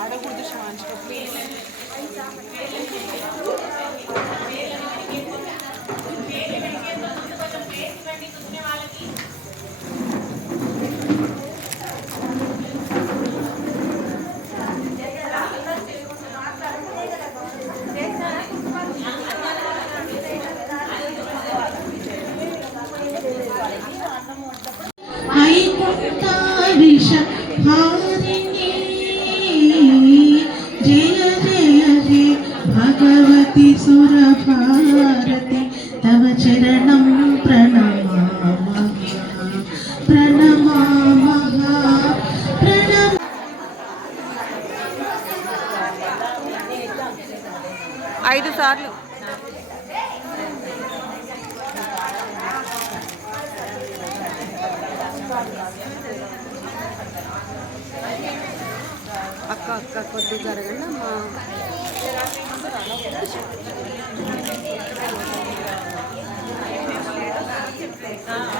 ఆడకూడదు శివాంశ ప్లీజ్. जय जय जय भगवती सुरभारती तव चरणं प्रणमामः प्रणमामः प्रणम 5 సార్లు అక్క అక్క కొద్ది జరగండి అమ్మా.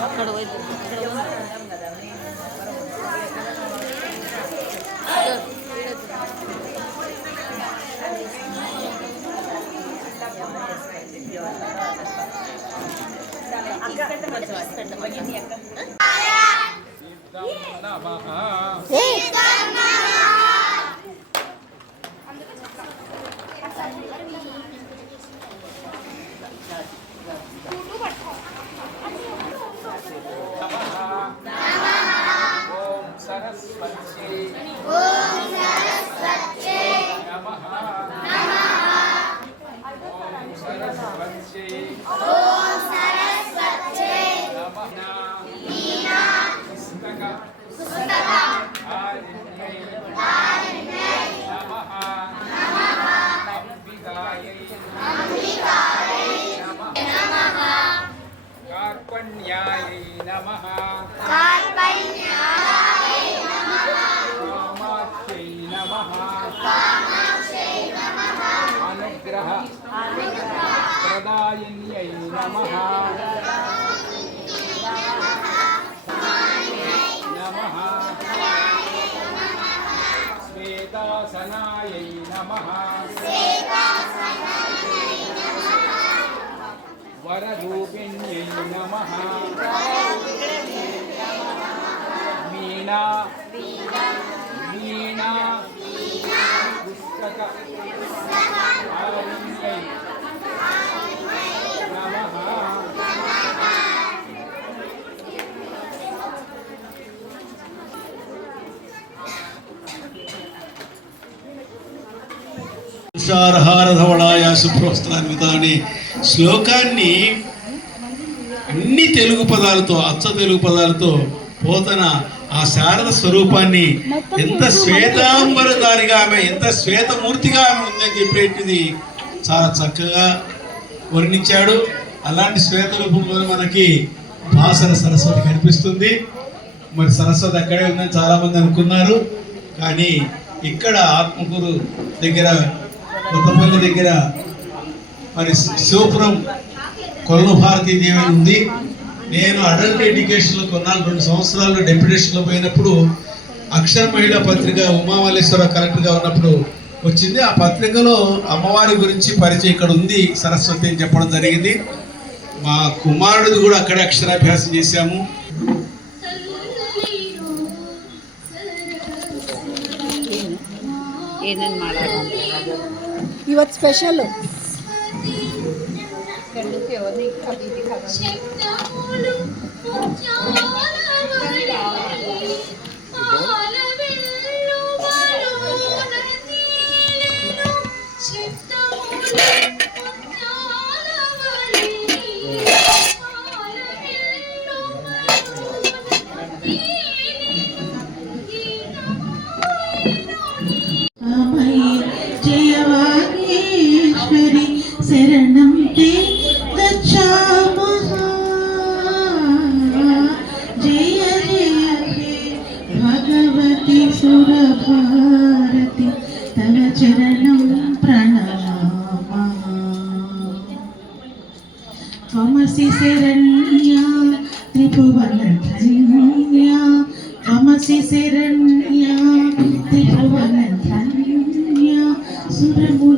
అక్కడ कार्पण्यायै नमः कामाख्यै नमः अनुग्रह प्रदायिन्यै नमः नमः श्वेतासनायै नमः वररूपिण्यै नमः मीना मीना पुस्तक आरण्यै नमः ధవళాయ శుభ్రవస్త్రాన్విత అనే శ్లోకాన్ని అన్ని తెలుగు పదాలతో అచ్చ తెలుగు పదాలతో పోతన ఆ శారద స్వరూపాన్ని ఎంత శ్వేతాంబరధారిగా ఆమె ఎంత శ్వేతమూర్తిగా ఆమె ఉందని చెప్పేటిది చాలా చక్కగా వర్ణించాడు. అలాంటి శ్వేత రూపంలో మనకి భాసర సరస్వతి కనిపిస్తుంది. మరి సరస్వతి అక్కడే ఉందని చాలామంది అనుకున్నారు. కానీ ఇక్కడ ఆత్మకూరు దగ్గర కొత్తపల్లి దగ్గర మరి శివపురం కొల్లు భారతీదేవి ఉంది. నేను అడల్ట్ ఎడ్యుకేషన్లో కొన్నాళ్ళు 2 సంవత్సరాలు డెప్యుటేషన్లో పోయినప్పుడు అక్షర మహిళా పత్రిక ఉమామల్లేశ్వర కలెక్టర్గా ఉన్నప్పుడు వచ్చింది. ఆ పత్రికలో అమ్మవారి గురించి పరిచయం ఇక్కడ ఉంది సరస్వతి అని చెప్పడం జరిగింది. మా కుమారుడు కూడా అక్కడే అక్షరాభ్యాసం చేశాము. ಇವತ್ತು ಸ್ಪೆಷಲ್ చరణం ప్రణమామः త్వమసి శరణ్యా త్రిభువన ధన్యా త్వమసి శరణ్యా త్రిభువన ధన్యా సురముల